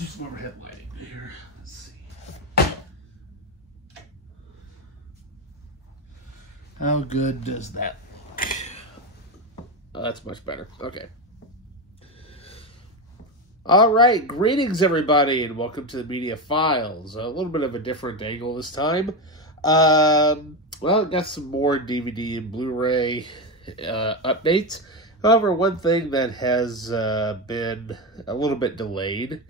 do some overhead lighting here. Let's see. How good does that look? Oh, that's much better. Okay. All right, greetings everybody, and welcome to the Media Files. A little bit of a different angle this time. Well, got some more DVD and Blu-ray updates. However, one thing that has been a little bit delayed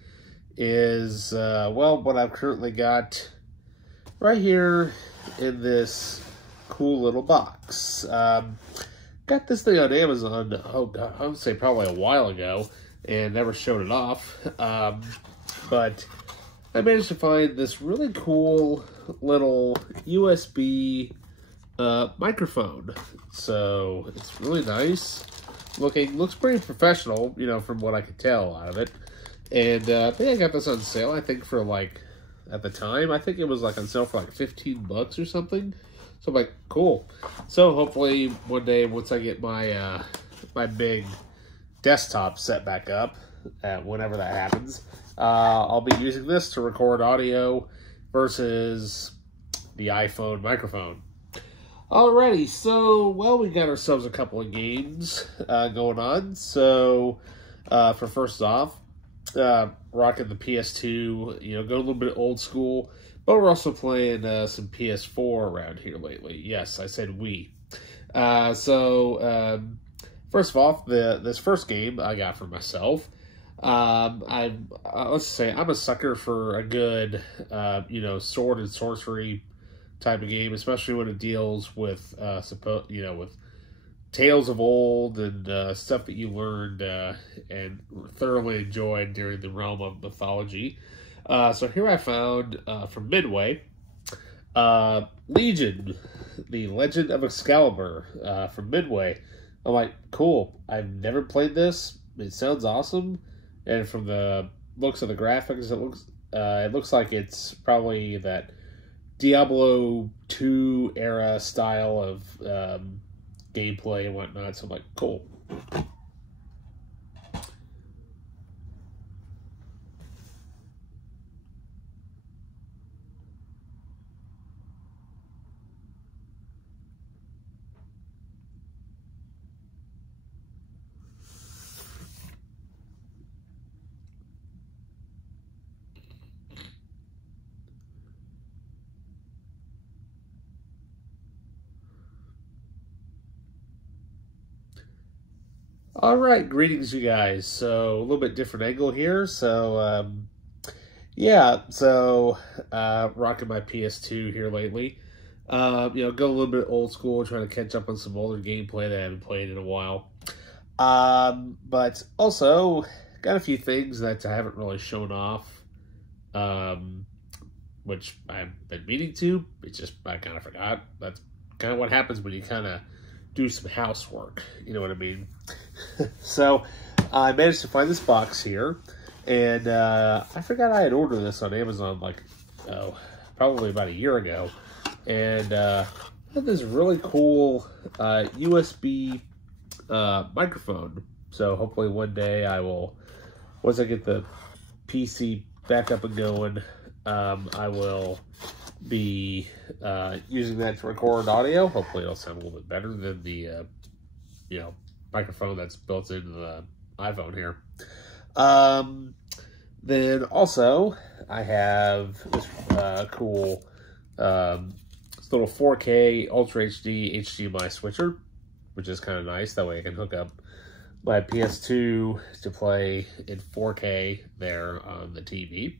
is, well, what I've currently got right here in this cool little box. Got this thing on Amazon, oh God, I would say probably a while ago, and never showed it off. But I managed to find this really cool little USB microphone. So it's really nice looking, looks pretty professional, you know, from what I could tell out of it. And I think I got this on sale, I think for like, at the time, I think it was like on sale for like 15 bucks or something. So I'm like, cool. So hopefully one day, once I get my my big desktop set back up, whenever that happens, I'll be using this to record audio versus the iPhone microphone. Alrighty, so, well, we got ourselves a couple of games going on. So, for first off, rocking the PS2, you know, go a little bit old school, but we're also playing some PS4 around here lately. Yes, I said we. First of all, this first game I got for myself. Let's say I'm a sucker for a good, you know, sword and sorcery type of game, especially when it deals with, with tales of old and stuff that you learned and thoroughly enjoyed during the realm of mythology. So here I found from Midway, Legion, the Legend of Excalibur from Midway. I'm like, cool. I've never played this. It sounds awesome, and from the looks of the graphics, it looks like it's probably that Diablo 2 era style of gameplay and whatnot. So I'm like, cool. All right, greetings, you guys. So a little bit different angle here. So yeah, so rocking my PS2 here lately. You know, go a little bit old school, trying to catch up on some older gameplay that I haven't played in a while. But also got a few things that I haven't really shown off, which I've been meaning to. It's just I kind of forgot. That's kind of what happens when you kind of do some housework, you know what I mean? So I managed to find this box here, and I forgot I had ordered this on Amazon like, probably about a year ago, and I had this really cool USB microphone. So hopefully one day I will, once I get the PC back up and going, I will be using that to record audio. Hopefully it'll sound a little bit better than the microphone that's built into the iPhone here. Then also I have this cool this little 4K Ultra HD HDMI switcher, which is kind of nice. That way I can hook up my PS2 to play in 4K there on the TV.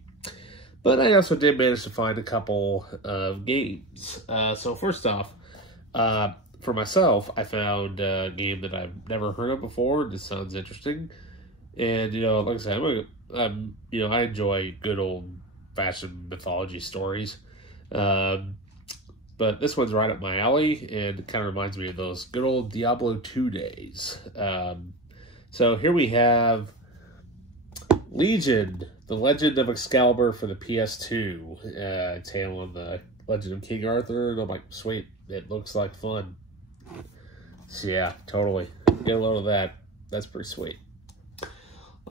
But I also did manage to find a couple of games. So first off, for myself, I found a game that I've never heard of before. This sounds interesting. And, you know, like I said, I enjoy good old-fashioned mythology stories. But this one's right up my alley, and it kind of reminds me of those good old Diablo 2 days. So here we have Legion, the Legend of Excalibur for the PS2. Tale on the Legend of King Arthur. And I'm like, sweet, it looks like fun. So yeah, totally. Get a load of that. That's pretty sweet.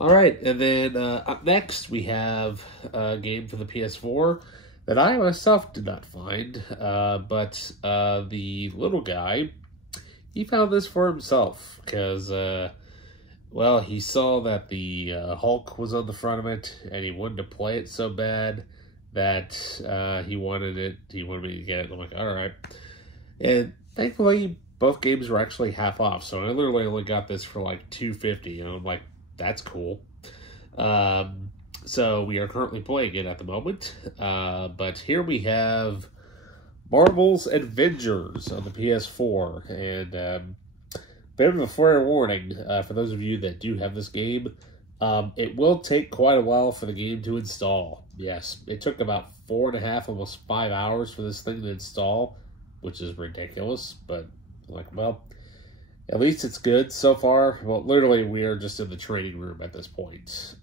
All right, and then up next we have a game for the PS4 that I myself did not find, but the little guy, he found this for himself because, well, he saw that the Hulk was on the front of it, and he wanted to play it so bad that he wanted me to get it. I'm like, all right. And thankfully, both games were actually half off, so I literally only got this for like $2.50, and I'm like, that's cool. So we are currently playing it at the moment, but here we have Marvel's Avengers on the PS4, and bit of a fair warning for those of you that do have this game. It will take quite a while for the game to install. Yes, it took about 4.5, almost 5 hours for this thing to install, which is ridiculous, but like, well, at least it's good so far. Well, literally, we are just in the training room at this point,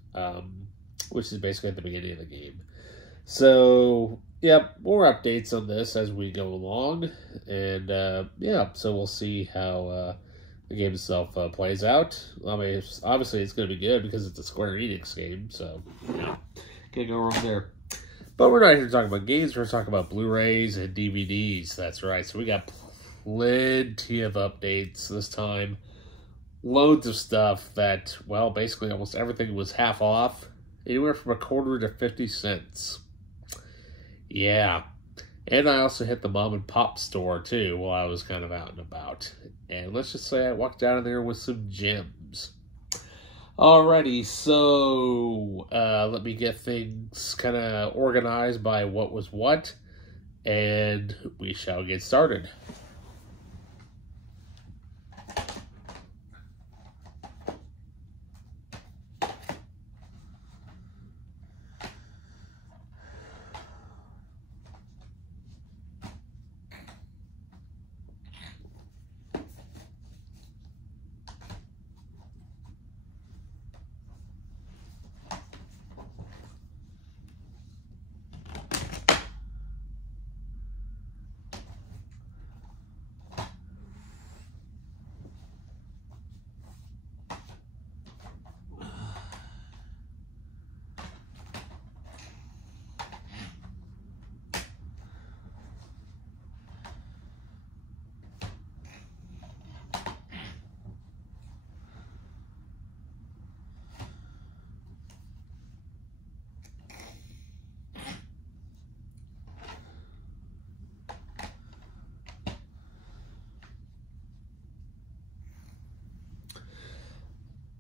which is basically at the beginning of the game. So, yeah, more updates on this as we go along, and yeah, so we'll see how the game itself plays out. I mean, obviously it's going to be good because it's a Square Enix game, so, yeah, can't go wrong there. But we're not here to talk about games, we're talking about Blu-rays and DVDs, that's right. So we got plenty of updates this time. Loads of stuff that, well, basically almost everything was half off. Anywhere from $0.25 to 50 cents. Yeah. And I also hit the mom and pop store too while I was kind of out and about. And let's just say I walked out of there with some gems. Alrighty, so let me get things kind of organized by what was what, and we shall get started.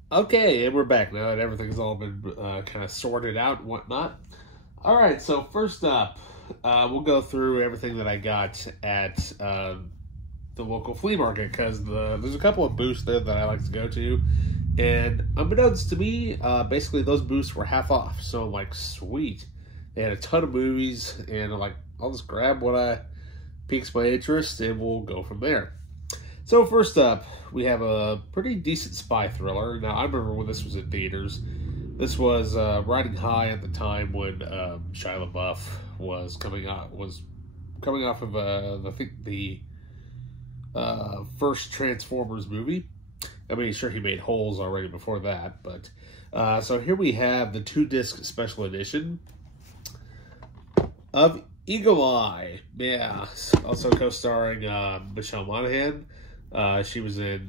Okay, and we're back now that everything's all been kind of sorted out and whatnot. Alright, so first up, we'll go through everything that I got at the local flea market, because there's a couple of booths there that I like to go to, and unbeknownst to me, basically those booths were half off, so I'm like, sweet. They had a ton of movies, and I'm like, I'll just grab what piques my interest, and we'll go from there. So first up, we have a pretty decent spy thriller. Now, I remember when this was in theaters. This was riding high at the time when Shia LaBeouf was coming off of the first Transformers movie. I mean, sure, he made holes already before that, but so here we have the 2-disc special edition of Eagle Eye. Yeah, also co-starring Michelle Monaghan. She was in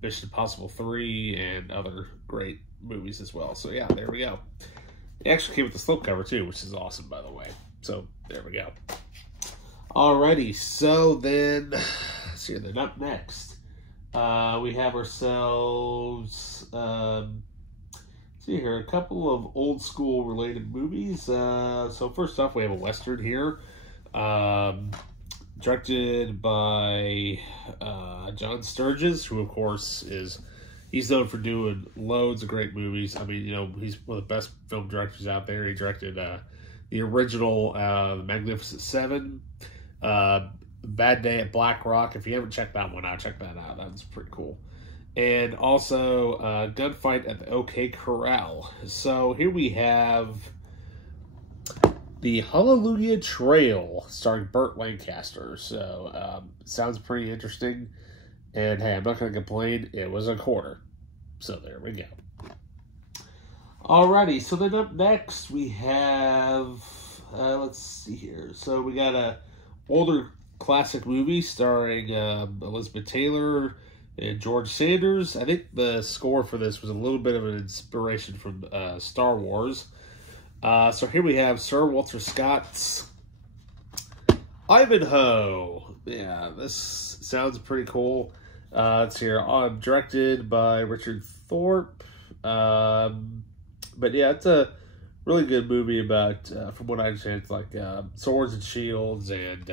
Mission Impossible 3 and other great movies as well. So yeah, there we go. It actually came with the slipcover too, which is awesome, by the way. So there we go. Alrighty, so then, let's see, then up next, we have ourselves, see here, a couple of old school related movies. So first off, we have a Western here. Directed by John Sturges, who of course he's known for doing loads of great movies. I mean, you know, he's one of the best film directors out there. He directed the original The Magnificent Seven, Bad Day at Black Rock. If you haven't checked that one out, check that out. That was pretty cool. And also Gunfight at the OK Corral. So here we have The Hallelujah Trail, starring Burt Lancaster. So, sounds pretty interesting. And hey, I'm not going to complain. It was a quarter. So there we go. Alrighty, so then up next we have, let's see here. So we got a older classic movie starring Elizabeth Taylor and George Sanders. I think the score for this was a little bit of an inspiration from Star Wars. So here we have Sir Walter Scott's Ivanhoe. Yeah, this sounds pretty cool. It's here directed by Richard Thorpe. But yeah, it's a really good movie about, from what I understand, it's like swords and shields and,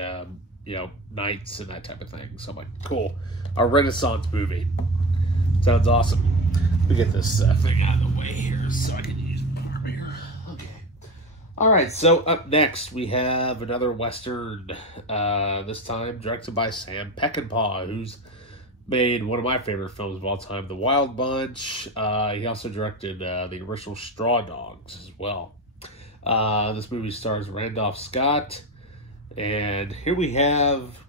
you know, knights and that type of thing. So I'm like, cool. A Renaissance movie. Sounds awesome. Let me get this thing out of the way here so I can use my arm here. Okay. Alright, so up next we have another Western, this time directed by Sam Peckinpah, who's made one of my favorite films of all time, The Wild Bunch. He also directed the original Straw Dogs as well. This movie stars Randolph Scott. And here we have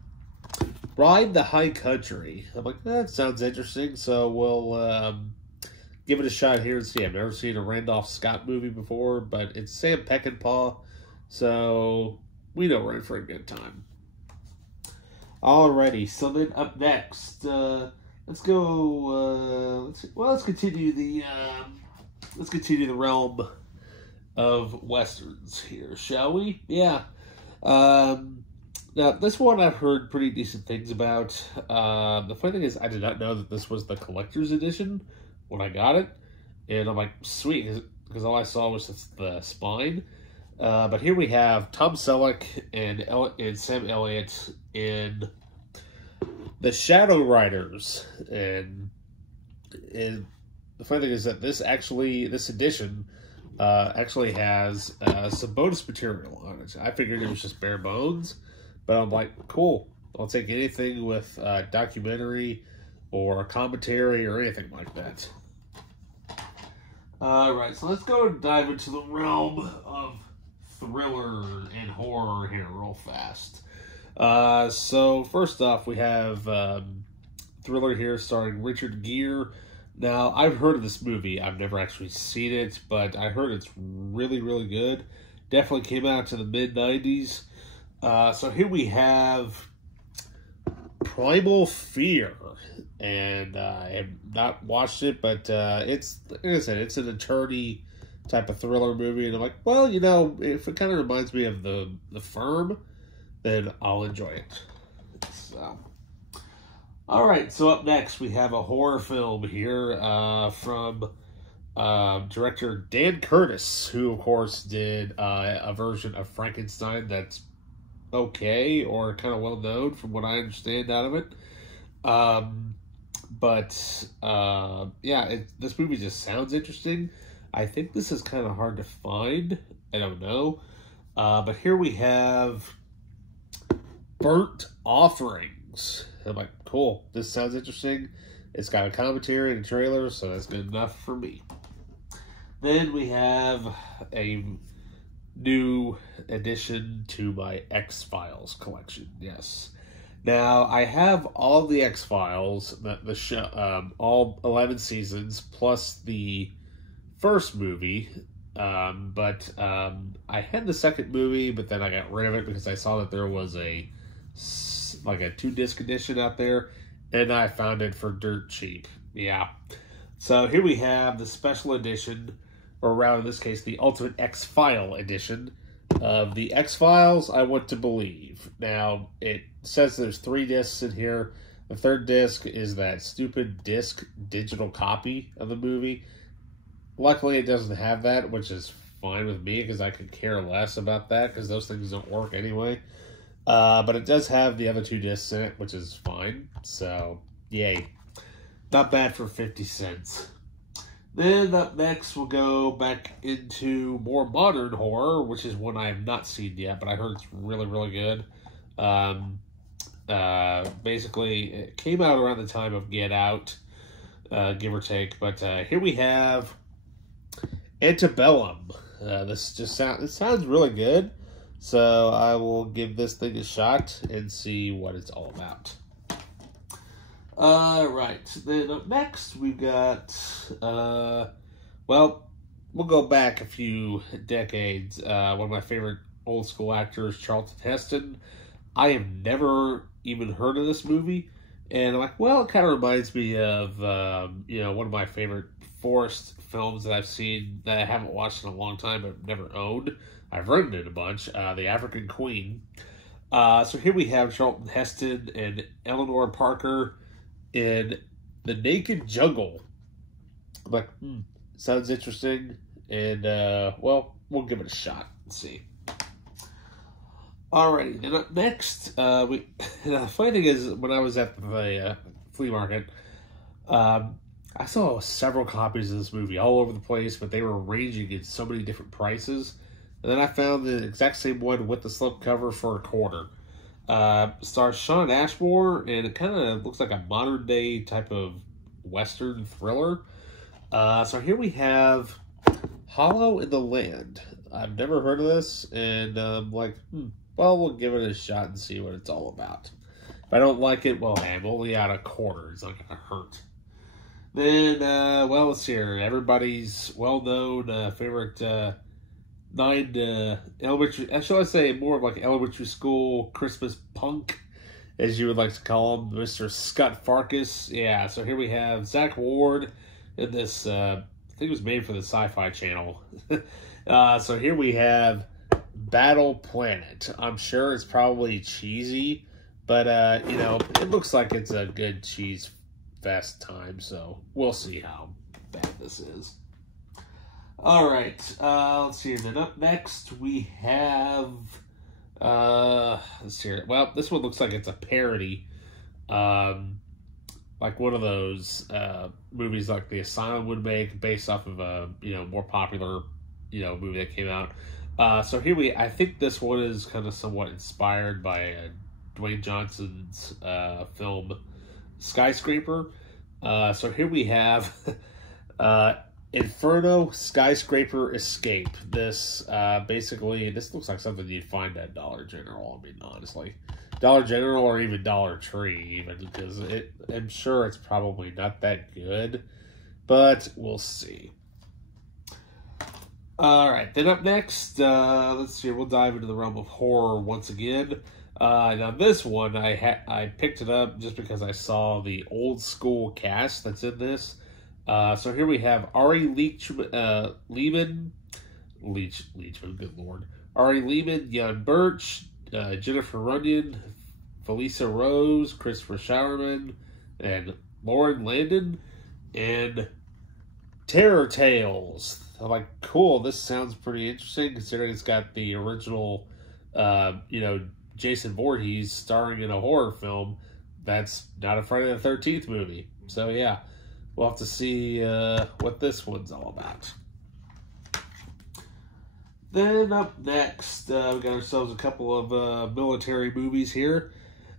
Ride the High Country. I'm like, that sounds interesting, so we'll give it a shot here and see. I've never seen a Randolph Scott movie before, but it's Sam Peckinpah, so we know we're in for a good time. Alrighty, so then up next, let's go. Let's continue the realm of westerns here, shall we? Yeah. Now this one I've heard pretty decent things about. The funny thing is, I did not know that this was the collector's edition when I got it, and I'm like, sweet, because all I saw was the spine. But here we have Tom Selleck and Sam Elliott in The Shadow Riders, and the funny thing is that this edition actually has some bonus material on it. I figured it was just bare bones, but I'm like, cool. I'll take anything with documentary or a commentary or anything like that. Alright, so let's go dive into the realm of thriller and horror here real fast. So first off, we have thriller here starring Richard Gere. Now, I've heard of this movie. I've never actually seen it, but I heard it's really, really good. Definitely came out to the mid-90s. So here we have Primal Fear. And I have not watched it, but it's, like I said, it's an attorney type of thriller movie. And I'm like, well, you know, if it kind of reminds me of The Firm, then I'll enjoy it. So, all right. So up next, we have a horror film here from director Dan Curtis, who of course did a version of Frankenstein that's okay or kind of well known from what I understand out of it. Yeah, this movie just sounds interesting. I think this is kind of hard to find. I don't know. But here we have Burnt Offerings. I'm like, cool. This sounds interesting. It's got a commentary and a trailer, so that's good enough for me. Then we have a new addition to my X-Files collection. Yes. Now, I have all the X-Files, the show, all 11 seasons, plus the first movie. But I had the second movie, but then I got rid of it because I saw that there was a 2-disc edition out there, and I found it for dirt cheap. Yeah. So here we have the special edition, or rather in this case, the Ultimate X-File edition of the X-Files, I Want to Believe. Now, it says there's 3 discs in here. The third disc is that stupid disc digital copy of the movie. Luckily, it doesn't have that, which is fine with me, because I could care less about that, because those things don't work anyway. But it does have the other 2 discs in it, which is fine. So, yay. Not bad for 50 cents. Then up next, we'll go back into more modern horror, which is one I have not seen yet, but I heard it's really, really good. Basically, it came out around the time of Get Out, give or take. But here we have Antebellum. It sounds really good. So I will give this thing a shot and see what it's all about. Right, then up next we've got, well, we'll go back a few decades. One of my favorite old school actors, Charlton Heston. I have never even heard of this movie, and I'm like, well, it kind of reminds me of one of my favorite forest films that I've seen that I haven't watched in a long time but never owned. I've rented it a bunch. The African Queen. So here we have Charlton Heston and Eleanor Parker in The Naked Jungle. I'm like, sounds interesting, and well, we'll give it a shot and see. Alrighty, and up next, the funny thing is, when I was at the flea market, I saw several copies of this movie all over the place, but they were ranging in so many different prices. And then I found the exact same one with the slipcover for $25. Stars Sean Ashmore, and it kind of looks like a modern day type of Western thriller. So here we have Hollow in the Land. I've never heard of this, and I'm like, well, we'll give it a shot and see what it's all about. If I don't like it, well, hey, I'm only out a quarter. It's not going to hurt. Then, well, let's see here. Everybody's well-known favorite 9 elementary, shall I say, more of like elementary school Christmas punk, as you would like to call him, Mr. Scott Farkus. Yeah, so here we have Zach Ward in this, I think it was made for the Sci-Fi Channel. So here we have Battle Planet. I'm sure it's probably cheesy, but, it looks like it's a good cheese fest time, so we'll see how bad this is. Alright, let's see. Then up next we have, let's see here. Well, this one looks like it's a parody. Like one of those movies like The Asylum would make, based off of a, more popular, movie that came out. So here I think this one is kind of somewhat inspired by Dwayne Johnson's film Skyscraper. So here we have Inferno Skyscraper Escape. This basically, this looks like something you'd find at Dollar General. I mean, honestly, Dollar General or even Dollar Tree, even, because I'm sure it's probably not that good, but we'll see. All right, then up next, let's see. We'll dive into the realm of horror once again. Now this one, I picked it up just because I saw the old school cast that's in this. So here we have Ari Lehman, good lord, Ari Lehman, Jan Birch, Jennifer Runyon, Felissa Rose, Christopher Showerman, and Lauren Landon, and Terror Tales. I'm like, cool, this sounds pretty interesting, considering it's got the original, Jason Voorhees starring in a horror film that's not a Friday the 13th movie. So yeah, we'll have to see what this one's all about. Then up next, we got ourselves a couple of military movies here.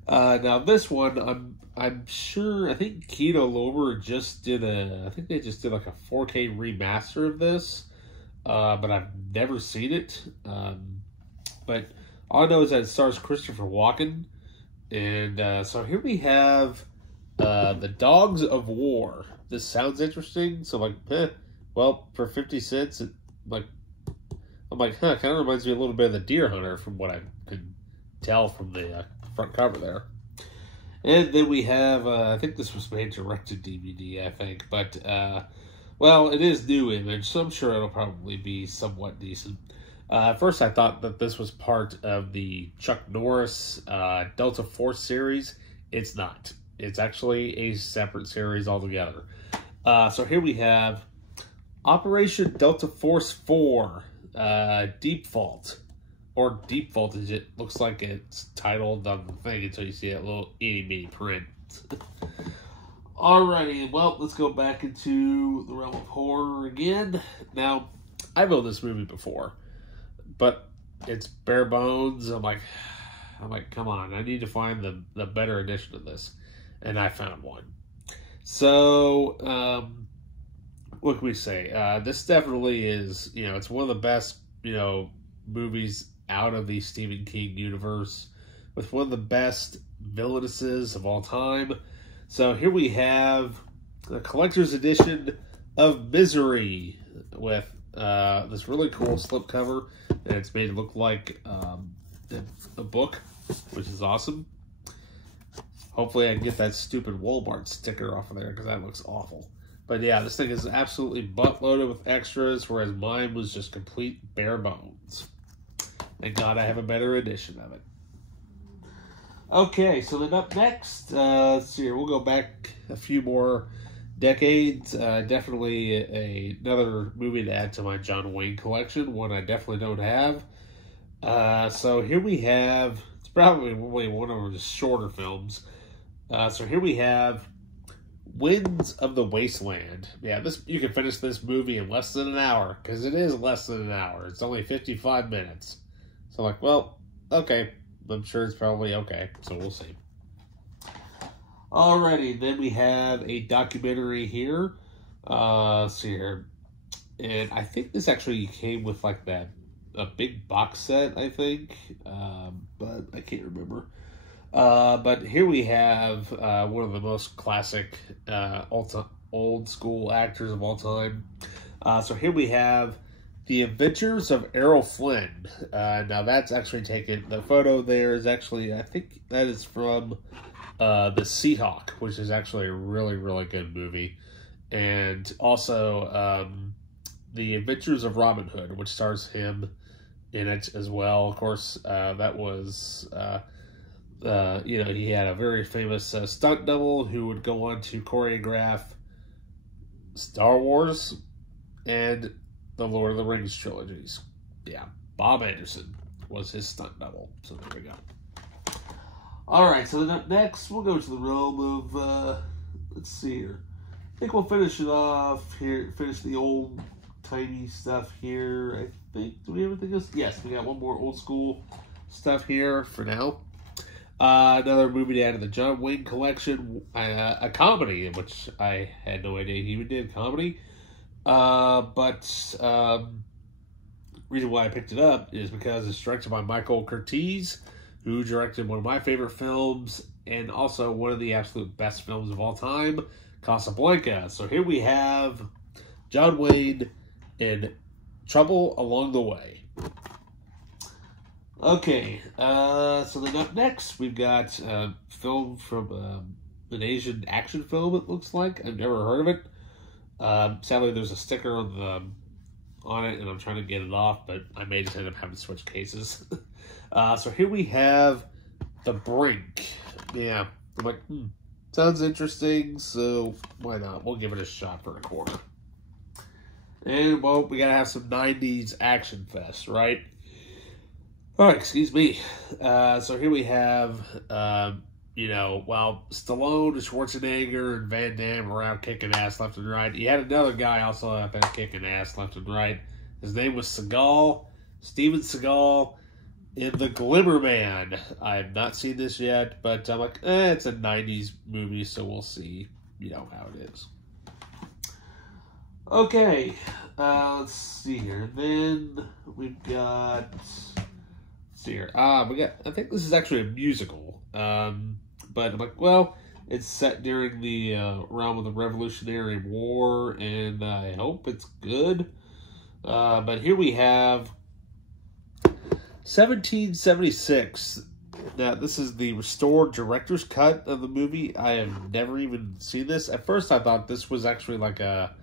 Now this one, I'm sure, I think Kino Lorber just did I think they just did like a 4K remaster of this, but I've never seen it. But all I know is that it stars Christopher Walken, and so here we have The Dogs of War. This sounds interesting, so I'm like, well, for 50 cents, I'm like, kind of reminds me a little bit of The Deer Hunter from what I could tell from the front cover there. And then we have, I think this was made direct to DVD, I think, but, well, it is new image, so I'm sure it'll probably be somewhat decent. At first I thought that this was part of the Chuck Norris Delta Force series. It's not. It's actually a separate series altogether. So here we have Operation Delta Force 4, Deep Fault. Or Deep Voltage, it looks like it's titled on the thing until you see that little itty-bitty print. Alrighty, well, let's go back into the realm of horror again. Now, I've owned this movie before, but it's bare bones. I'm like, come on, I need to find the better edition of this. And I found one. So, what can we say? This definitely is, it's one of the best, movies out of the Stephen King universe, with one of the best villainesses of all time. So here we have the collector's edition of Misery with this really cool slipcover, and it's made to look like a book, which is awesome. Hopefully I can get that stupid Walmart sticker off of there, because that looks awful. But yeah, this thing is absolutely butt-loaded with extras, whereas mine was just complete bare bones. Thank God I have a better edition of it. Okay, so then up next, let's see here, we'll go back a few more decades. Definitely another movie to add to my John Wayne collection, one I definitely don't have. So here we have, it's probably one of the shorter films. So here we have Winds of the Wasteland. Yeah, you can finish this movie in less than an hour, because it is less than an hour. It's only 55 minutes. So I'm like, well, okay. I'm sure it's probably okay, so we'll see. Alrighty, then we have a documentary here. Let's see here. And I think this actually came with like a big box set, I think. But I can't remember. But here we have one of the most classic old school actors of all time. So here we have The Adventures of Errol Flynn. Now that's actually taken, the photo there is actually, I think that is from The Seahawk, which is actually a really, really good movie. And also The Adventures of Robin Hood, which stars him in it as well. Of course, that was... he had a very famous stunt double who would go on to choreograph Star Wars and the Lord of the Rings trilogies. Yeah, Bob Anderson was his stunt double. So there we go. Alright, so then up next, we'll go to the realm of, let's see here. I think we'll finish it off here, finish the old-timey stuff here. I think, do we have anything else? Yes, we got one more old school stuff here for now. Another movie to add to the John Wayne collection, a comedy, which I had no idea he even did comedy. But reason why I picked it up is because it's directed by Michael Curtiz, who directed one of my favorite films and also one of the absolute best films of all time, Casablanca. So here we have John Wayne in Trouble Along the Way. Okay, so then up next, we've got a film from an Asian action film, it looks like. I've never heard of it. Sadly, there's a sticker on it, and I'm trying to get it off, but I may just end up having to switch cases. So here we have The Brink. Yeah, I'm like, sounds interesting, so why not? We'll give it a shot for a quarter. And, well, we gotta have some 90s action fest, right? Oh, excuse me. So here we have, while Stallone, Schwarzenegger, and Van Damme were out kicking ass left and right, you had another guy also out there kicking ass left and right. His name was Seagal, Steven Seagal, in The Glimmer Man. I have not seen this yet, but I'm like, it's a 90s movie, so we'll see, how it is. Okay, let's see here. Then we've got... here. I think this is actually a musical. But I'm like, well, it's set during the realm of the Revolutionary War, and I hope it's good. But here we have 1776. Now, this is the restored director's cut of the movie. I have never even seen this. At first, I thought this was actually like a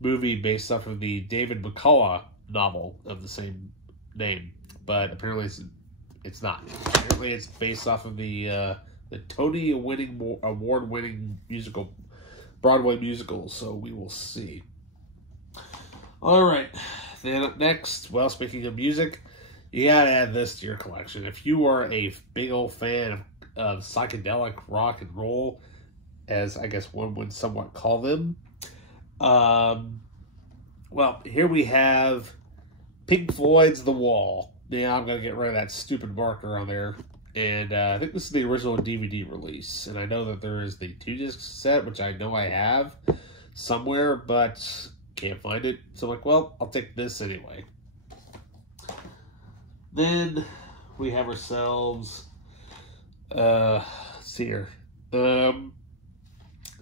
movie based off of the David McCullough novel of the same name. But apparently it's not. Apparently it's based off of the Tony award-winning musical, Broadway musical, so we will see. Alright, then up next, well, speaking of music, you gotta add this to your collection. If you are a big old fan of psychedelic rock and roll, as I guess one would somewhat call them, well, here we have Pink Floyd's The Wall. Yeah, I'm going to get rid of that stupid marker on there. And I think this is the original DVD release. And I know that there is the 2-disc set, which I know I have somewhere, but can't find it. So I'm like, well, I'll take this anyway. Then we have ourselves, let's see here.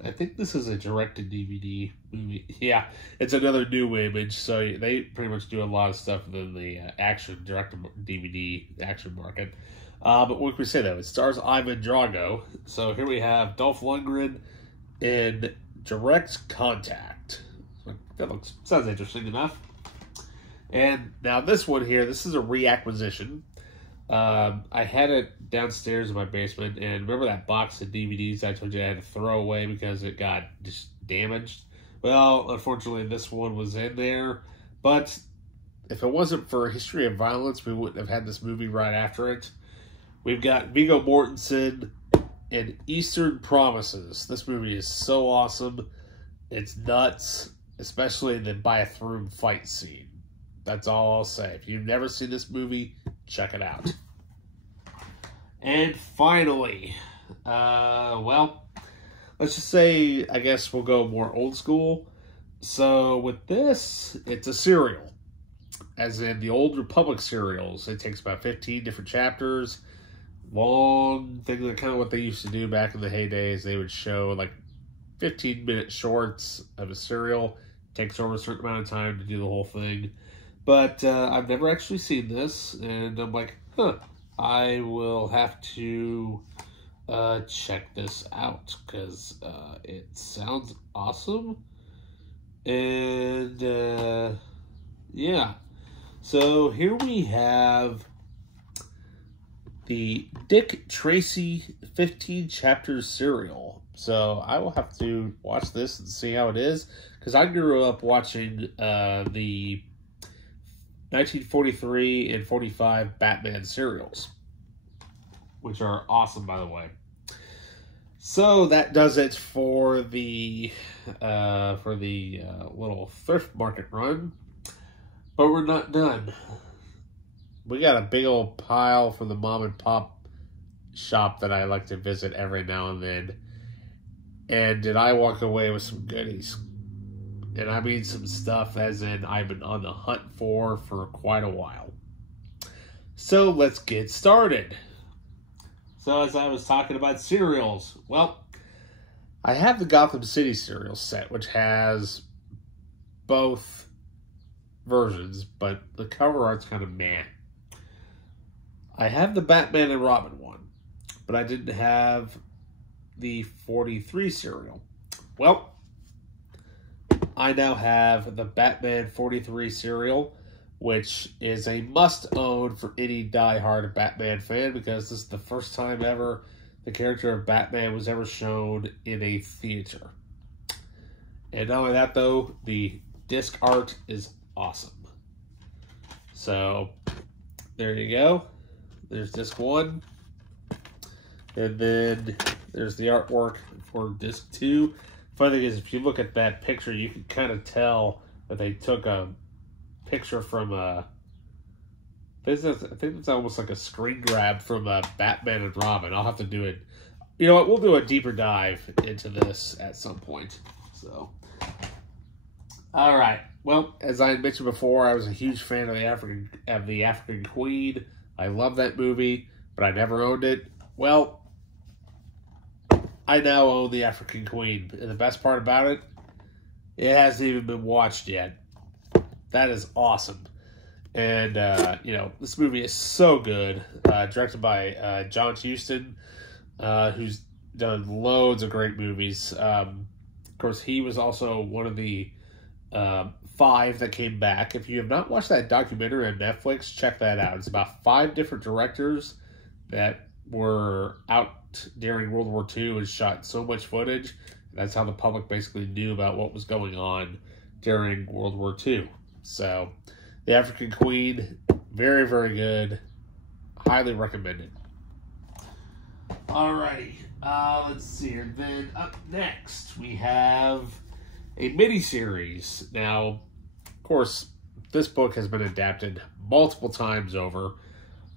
I think this is a direct-to-DVD movie. Yeah, it's another new image, so they pretty much do a lot of stuff in the action direct-to-DVD action market. But what can we say, though? It stars Ivan Drago. So here we have Dolph Lundgren in Direct Contact. That sounds interesting enough. And now this one here, this is a reacquisition. I had it downstairs in my basement, and remember that box of DVDs I told you I had to throw away because it got just damaged? Well, unfortunately, this one was in there, but if it wasn't for History of Violence, we wouldn't have had this movie right after it. We've got Viggo Mortensen in Eastern Promises. This movie is so awesome. It's nuts, especially the bathroom fight scene. That's all I'll say. If you've never seen this movie, check it out. And finally, well, let's just say, I guess we'll go more old school. So with this, it's a serial. As in the Old Republic serials. It takes about 15 different chapters. Long thing, like kind of what they used to do back in the heydays. They would show like 15-minute shorts of a serial. It takes over a certain amount of time to do the whole thing. But I've never actually seen this, and I'm like, I will have to check this out, because it sounds awesome. And, yeah. So here we have the Dick Tracy 15 chapters serial. So I will have to watch this and see how it is, because I grew up watching the 1943 and 45 Batman serials, which are awesome, by the way. So that does it for the little thrift market run. But we're not done. We got a big old pile from the mom and pop shop that I like to visit every now and then. And did I walk away with some goodies? And I mean some stuff as in I've been on the hunt for quite a while. So let's get started. So as I was talking about serials, well, I have the Gotham City serial set, which has both versions, but the cover art's kind of meh. I have the Batman and Robin one, but I didn't have the 43 serial. Well, I now have the Batman 43 serial, which is a must-own for any die-hard Batman fan, because this is the first time ever the character of Batman was ever shown in a theater. And not only that, though, the disc art is awesome. So, there you go. There's disc 1. And then there's the artwork for disc 2. Funny thing is, if you look at that picture, you can kind of tell that they took a picture from I think it's almost like a screen grab from Batman and Robin. I'll have to do it. You know what? We'll do a deeper dive into this at some point. So, all right. Well, as I mentioned before, I was a huge fan of the African Queen. I love that movie, but I never owned it. Well, I now own the African Queen, and the best part about it, it hasn't even been watched yet. That is awesome. And, you know, this movie is so good. Directed by John Huston, who's done loads of great movies. Of course, he was also one of the 5 that came back. If you have not watched that documentary on Netflix, check that out. It's about 5 different directors that were out during World War II and shot so much footage. That's how the public basically knew about what was going on during World War II. So, The African Queen, very, very good. Highly recommended. Alrighty, let's see here. Then up next, we have a miniseries. Now, of course, this book has been adapted multiple times over.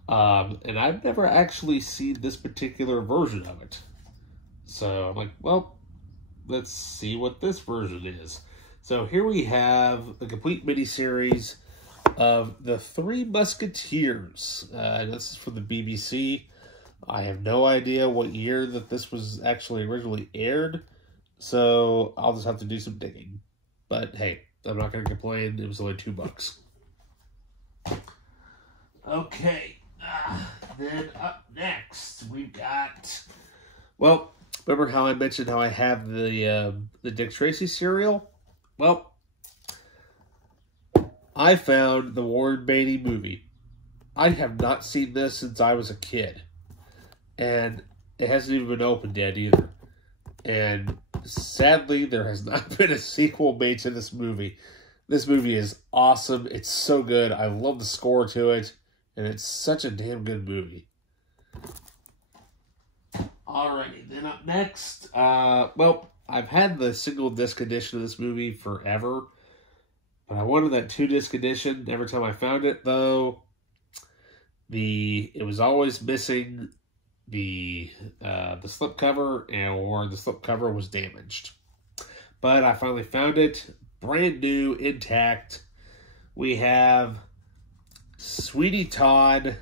And I've never actually seen this particular version of it. So I'm like, well, let's see what this version is. So here we have the complete miniseries of The Three Musketeers. This is from the BBC. I have no idea what year that this was actually originally aired. So I'll just have to do some digging. But hey, I'm not going to complain. It was only $2. Okay. Then up next, we've got... Well, remember how I mentioned how I have the Dick Tracy cereal? Well, I found the Warren Beatty movie. I have not seen this since I was a kid. And it hasn't even been opened yet either. And sadly, there has not been a sequel made to this movie. This movie is awesome. It's so good. I love the score to it. And it's such a damn good movie. Alrighty, then up next. Well, I've had the single disc edition of this movie forever. But I wanted that 2-disc edition. Every time I found it, though, it was always missing the slipcover, or the slipcover was damaged. But I finally found it, brand new, intact. We have Sweetie Todd,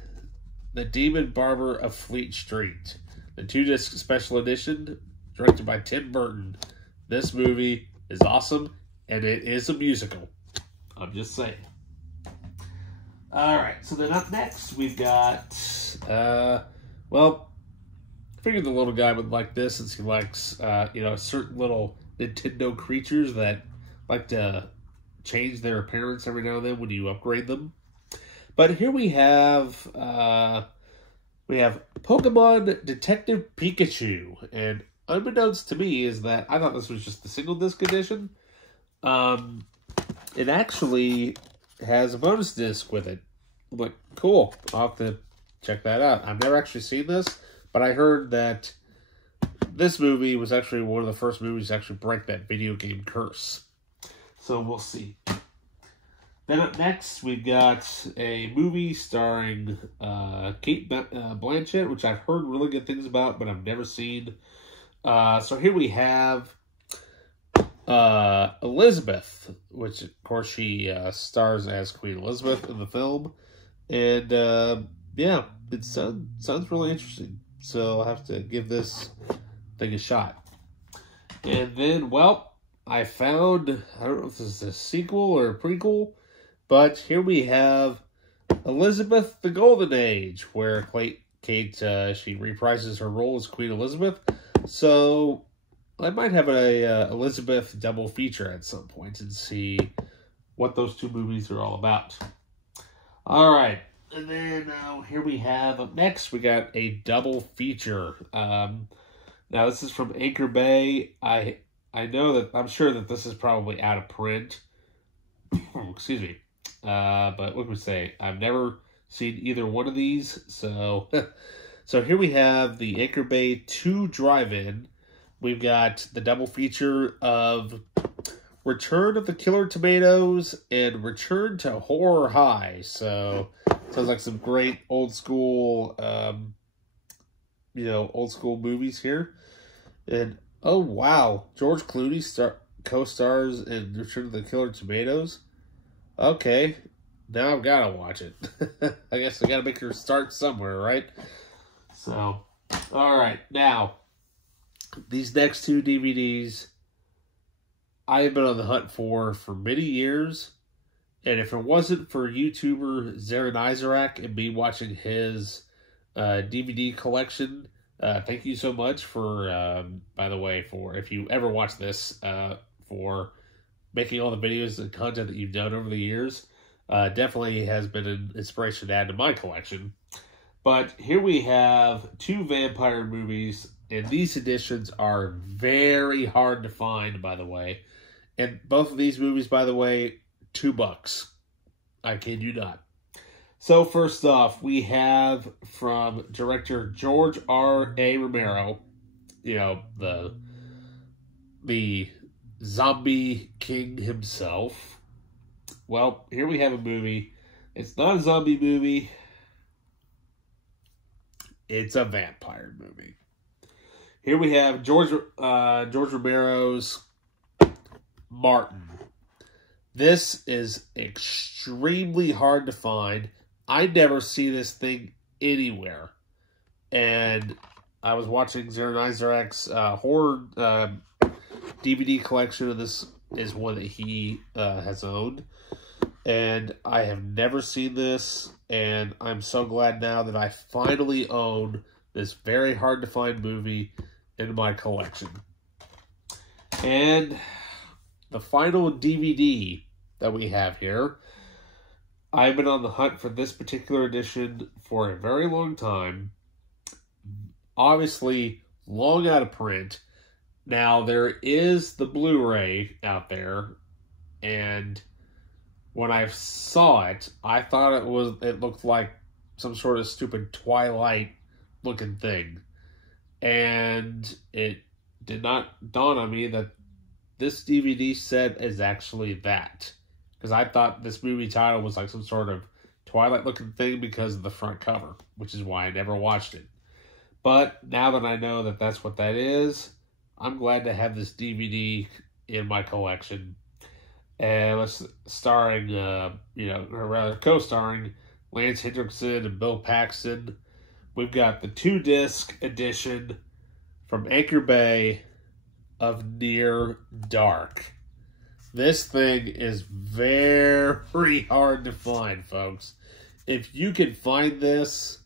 the Demon Barber of Fleet Street, the 2-disc special edition, directed by Tim Burton. This movie is awesome, and it is a musical. I'm just saying. Alright, so then up next, we've got, well, I figured the little guy would like this since he likes, certain little Nintendo creatures that like to change their appearance every now and then when you upgrade them. But here we have Pokemon Detective Pikachu, and unbeknownst to me is that I thought this was just the single disc edition. It actually has a bonus disc with it. I'm like, cool, I'll have to check that out. I've never actually seen this, but I heard that this movie was actually one of the first movies to actually break that video game curse. So we'll see. Then up next, we've got a movie starring Kate Blanchett, which I've heard really good things about, but I've never seen. So here we have Elizabeth, which of course she stars as Queen Elizabeth in the film. And yeah, it sounds really interesting. So I'll have to give this thing a shot. And then, well, I found, I don't know if this is a sequel or a prequel, but here we have Elizabeth the Golden Age, where Kate she reprises her role as Queen Elizabeth. So I might have a Elizabeth double feature at some point and see what those two movies are all about. All right, and then here we have, up next, we got a double feature. Now, this is from Anchor Bay. I know that, I'm sure that this is probably out of print. Excuse me. But what can we say? I've never seen either one of these. So, so here we have the Anchor Bay 2 Drive-In. We've got the double feature of Return of the Killer Tomatoes and Return to Horror High. So, sounds like some great old school, old school movies here. And, oh wow, George Clooney co-stars in Return of the Killer Tomatoes. Okay, now I've got to watch it. I guess I got to make her start somewhere, right? So, all right, now, these next two DVDs, I have been on the hunt for many years, and if it wasn't for YouTuber Zaran Izarak and me watching his DVD collection, thank you so much for, by the way, for if you ever watch this, for making all the videos and content that you've done over the years. Definitely has been an inspiration to add to my collection. But here we have 2 vampire movies, and these editions are very hard to find, by the way. And both of these movies, by the way, $2. I kid you not. So first off, we have from director George R.A. Romero, the zombie king himself. Well, here we have a movie. It's not a zombie movie. It's a vampire movie. Here we have George Romero's Martin. This is extremely hard to find. I never see this thing anywhere. And I was watching Zaran Izarak's horror DVD collection of this is one that he has owned. And I have never seen this, and I'm so glad now that I finally own this very hard-to-find movie in my collection. And the final DVD that we have here, I've been on the hunt for this particular edition for a very long time. Obviously, long out of print. Now, there is the Blu-ray out there, and when I saw it, I thought it looked like some sort of stupid Twilight-looking thing. And it did not dawn on me that this DVD set is actually that. Because I thought this movie title was like some sort of Twilight-looking thing because of the front cover, which is why I never watched it. But now that I know that that's what that is, I'm glad to have this DVD in my collection. And co-starring Lance Hendrickson and Bill Paxton. We've got the 2-disc edition from Anchor Bay of Near Dark. This thing is very hard to find, folks. If you can find this,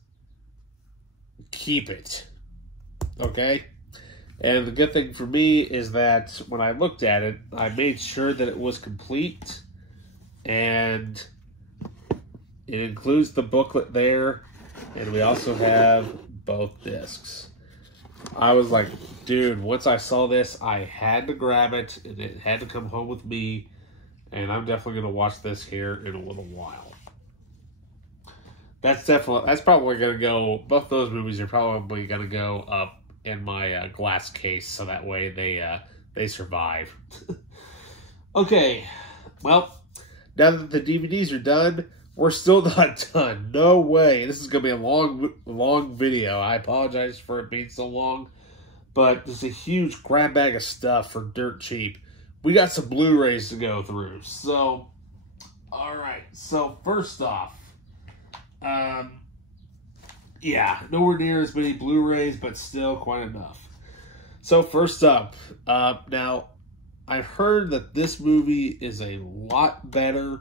keep it. Okay? And the good thing for me is that when I looked at it, I made sure that it was complete. And it includes the booklet there. And we also have both discs. I was like, dude, once I saw this, I had to grab it. And it had to come home with me. And I'm definitely going to watch this here in a little while. That's probably going to go, both those movies are probably going to go up in my glass case, so that way they survive. Okay, well, now that the DVDs are done, we're still not done. No way. This is going to be a long video. I apologize for it being so long, but this is a huge grab bag of stuff for dirt cheap. We got some Blu-rays to go through. So, alright, so first off, yeah, nowhere near as many Blu-rays, but still quite enough. So first up, now, I've heard that this movie is a lot better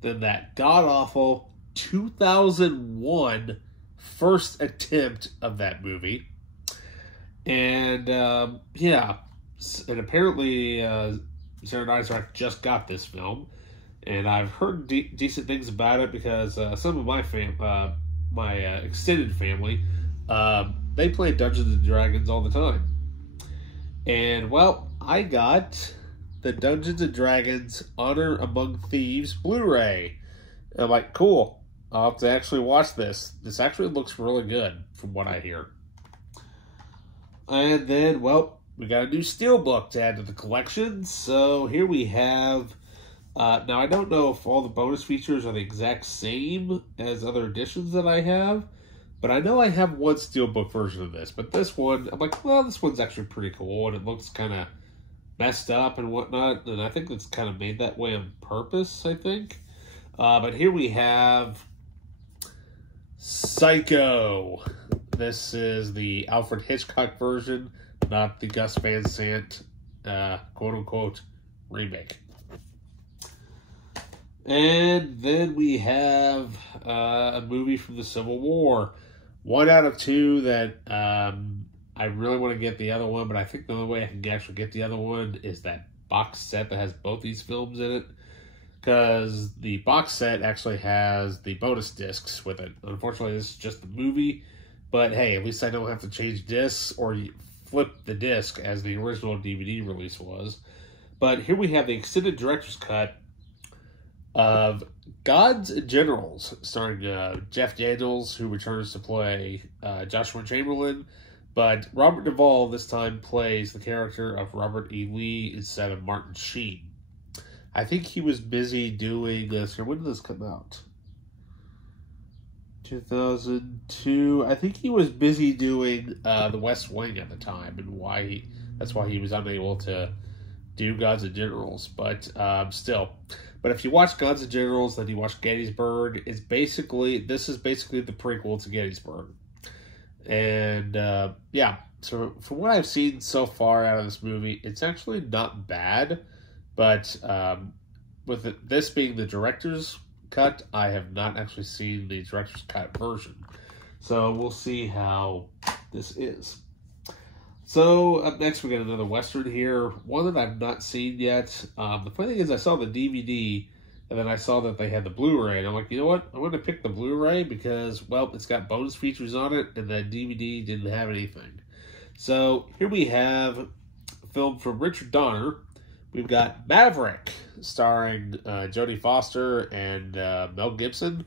than that god-awful 2001 first attempt of that movie. And, yeah, and apparently Sarah Neisrock just got this film. And I've heard decent things about it because some of my extended family, they play Dungeons and Dragons all the time. And, well, I got the Dungeons and Dragons Honor Among Thieves Blu-ray. And I'm like, cool. I'll have to actually watch this. This actually looks really good from what I hear. And then, well, we got a new steelbook to add to the collection. So here we have... now, I don't know if all the bonus features are the exact same as other editions that I have, but I know I have one steelbook version of this. But this one, I'm like, well, this one's actually pretty cool, and it looks kind of messed up and whatnot, and I think it's kind of made that way on purpose, I think. But here we have Psycho. This is the Alfred Hitchcock version, not the Gus Van Sant, quote-unquote, remake. And then we have a movie from the Civil War. 1 out of 2 that I really want to get the other one, but I think the only way I can actually get the other one is that box set that has both these films in it. Because the box set actually has the bonus discs with it. Unfortunately, this is just the movie. But hey, at least I don't have to change discs or flip the disc as the original DVD release was. But here we have the extended director's cut of Gods and Generals, starring Jeff Daniels, who returns to play Joshua Chamberlain, but Robert Duvall this time plays the character of Robert E. Lee instead of Martin Sheen. I think he was busy doing this. When did this come out? 2002. I think he was busy doing The West Wing at the time, and that's why he was unable to do Gods and Generals. But still. But if you watch Gods and Generals, then you watch Gettysburg. This is basically the prequel to Gettysburg. And, yeah, so from what I've seen so far out of this movie, it's actually not bad. But with this being the director's cut, I have not actually seen the director's cut version. So we'll see how this is. So up next, we got another Western here, one that I've not seen yet. The funny thing is, I saw the DVD, and then I saw that they had the Blu-ray, and I'm like, you know what? I'm going to pick the Blu-ray because, well, it's got bonus features on it, and the DVD didn't have anything. So here we have a film from Richard Donner. We've got Maverick, starring Jodie Foster and Mel Gibson.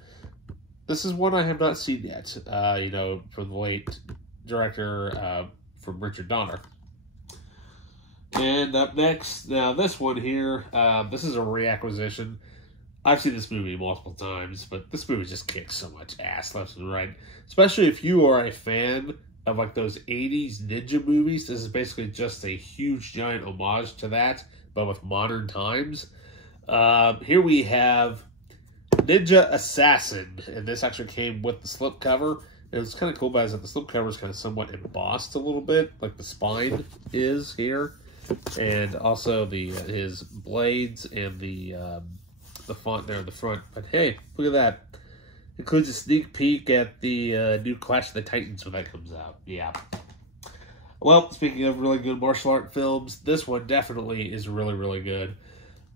This is one I have not seen yet, you know, from the late director from Richard Donner. And up next, now this one here, this is a reacquisition. I've seen this movie multiple times, but this movie just kicks so much ass left and right. Especially if you are a fan of like those 80s ninja movies. This is basically just a huge giant homage to that, but with modern times. Here we have Ninja Assassin, and this actually came with the slipcover. It was kind of cool, but the slipcover is kind of somewhat embossed a little bit, like the spine is here, and also the his blades and the font there in the front. But hey, look at that! Includes a sneak peek at the new Clash of the Titans when that comes out. Yeah. Well, speaking of really good martial art films, this one definitely is really, really good.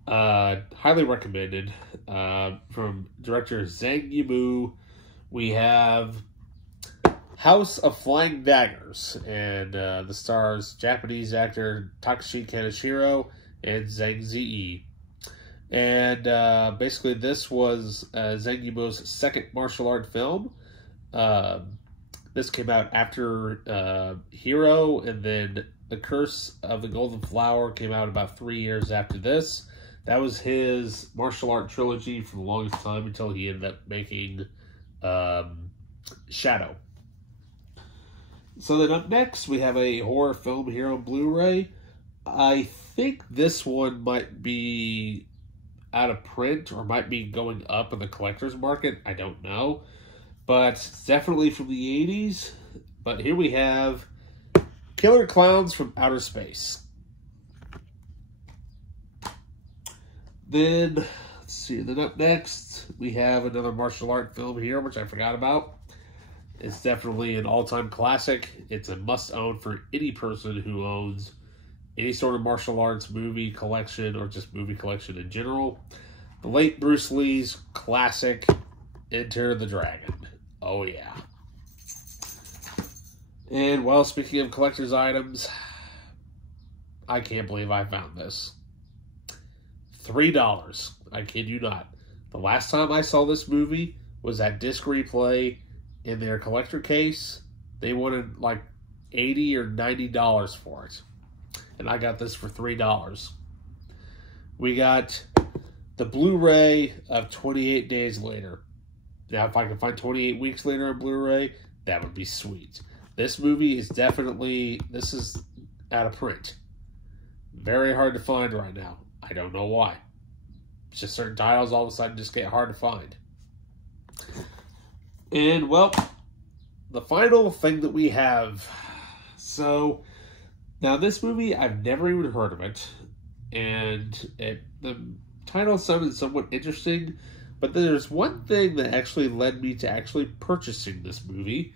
Highly recommended. From director Zhang Yimou, we have House of Flying Daggers, and the stars Japanese actor Takashi Kaneshiro and Zhang Ziyi. And basically this was Zhang Yimou's second martial art film. This came out after Hero, and then The Curse of the Golden Flower came out about 3 years after this. That was his martial art trilogy for the longest time until he ended up making Shadow. So then up next, we have a horror film here on Blu-ray. I think this one might be out of print or might be going up in the collector's market. I don't know. But it's definitely from the 80s. But here we have Killer Clowns from Outer Space. Then, let's see, then up next, we have another martial art film here, which I forgot about. It's definitely an all-time classic. It's a must-own for any person who owns any sort of martial arts movie collection or just movie collection in general. The late Bruce Lee's classic, Enter the Dragon. Oh, yeah. And, well, speaking of collector's items, I can't believe I found this. $3. I kid you not. The last time I saw this movie was at Disc Replay in their collector case. They wanted like $80 or $90 for it. And I got this for $3. We got the Blu-ray of 28 Days Later. Now, if I can find 28 Weeks Later on Blu-ray, that would be sweet. This movie is definitely, this is out of print. Very hard to find right now. I don't know why. It's just certain titles all of a sudden just get hard to find. And, well, the final thing that we have. So, now this movie, I've never even heard of it. And the title sounded somewhat interesting. But there's one thing that actually led me to actually purchasing this movie.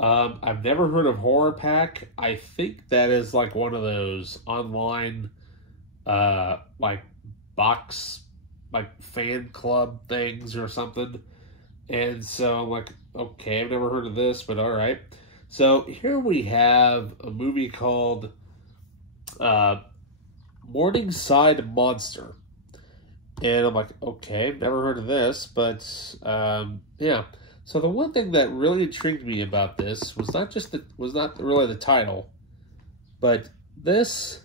I've never heard of Horror Pack. I think that is like one of those online like box, like fan club things or something. And so I'm like, okay, I've never heard of this, but all right. So here we have a movie called Morningside Monster. And I'm like, okay, never heard of this, but yeah. So the one thing that really intrigued me about this was not really the title, but this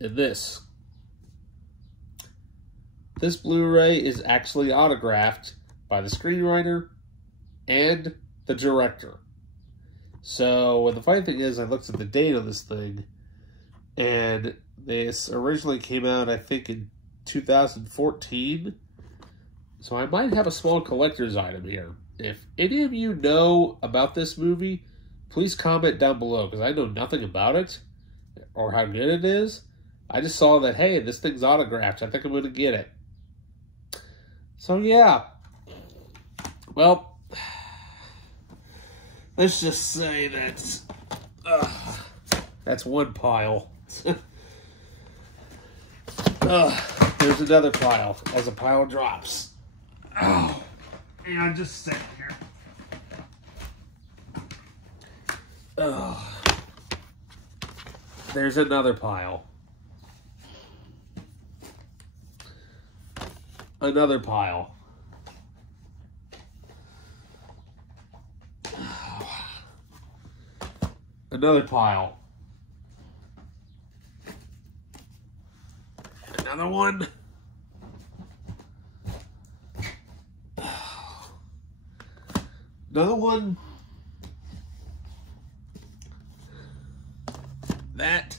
and this. This Blu-ray is actually autographed by the screenwriter and the director. So the funny thing is, I looked at the date on this thing, and this originally came out, I think, in 2014. So I might have a small collector's item here. If any of you know about this movie, please comment down below, because I know nothing about it or how good it is. I just saw that, hey, this thing's autographed. I think I'm going to get it. So, yeah. Well, let's just say that's one pile. There's another pile as a pile drops. Oh, and I'm just sitting here. Oh, there's another pile. Another pile. Another pile. Another one. Another one. That.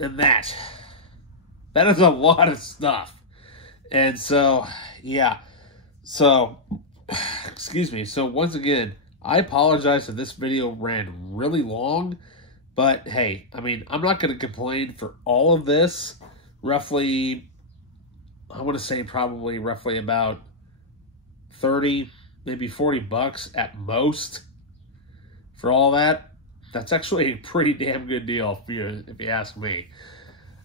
And that. That is a lot of stuff. And so, yeah. So, excuse me. So, once again, I apologize if this video ran really long. But, hey, I mean, I'm not going to complain for all of this. Roughly, I want to say probably roughly about 30, maybe 40 bucks at most for all that. That's actually a pretty damn good deal if you ask me.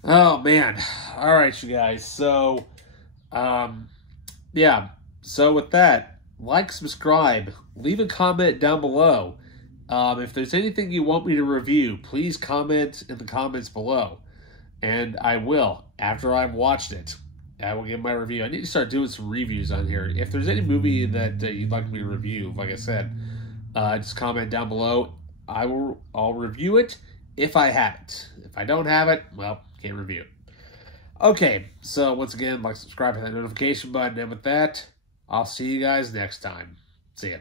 Oh, man. All right, you guys. So, yeah. So, with that, like, subscribe, leave a comment down below. If there's anything you want me to review, please comment in the comments below. And I will, after I've watched it, I will give my review. I need to start doing some reviews on here. If there's any movie that you'd like me to review, like I said, just comment down below. I'll review it if I have it. If I don't have it, well, can't review it. Okay, so once again, like, subscribe, hit that notification button, and with that, I'll see you guys next time. See ya.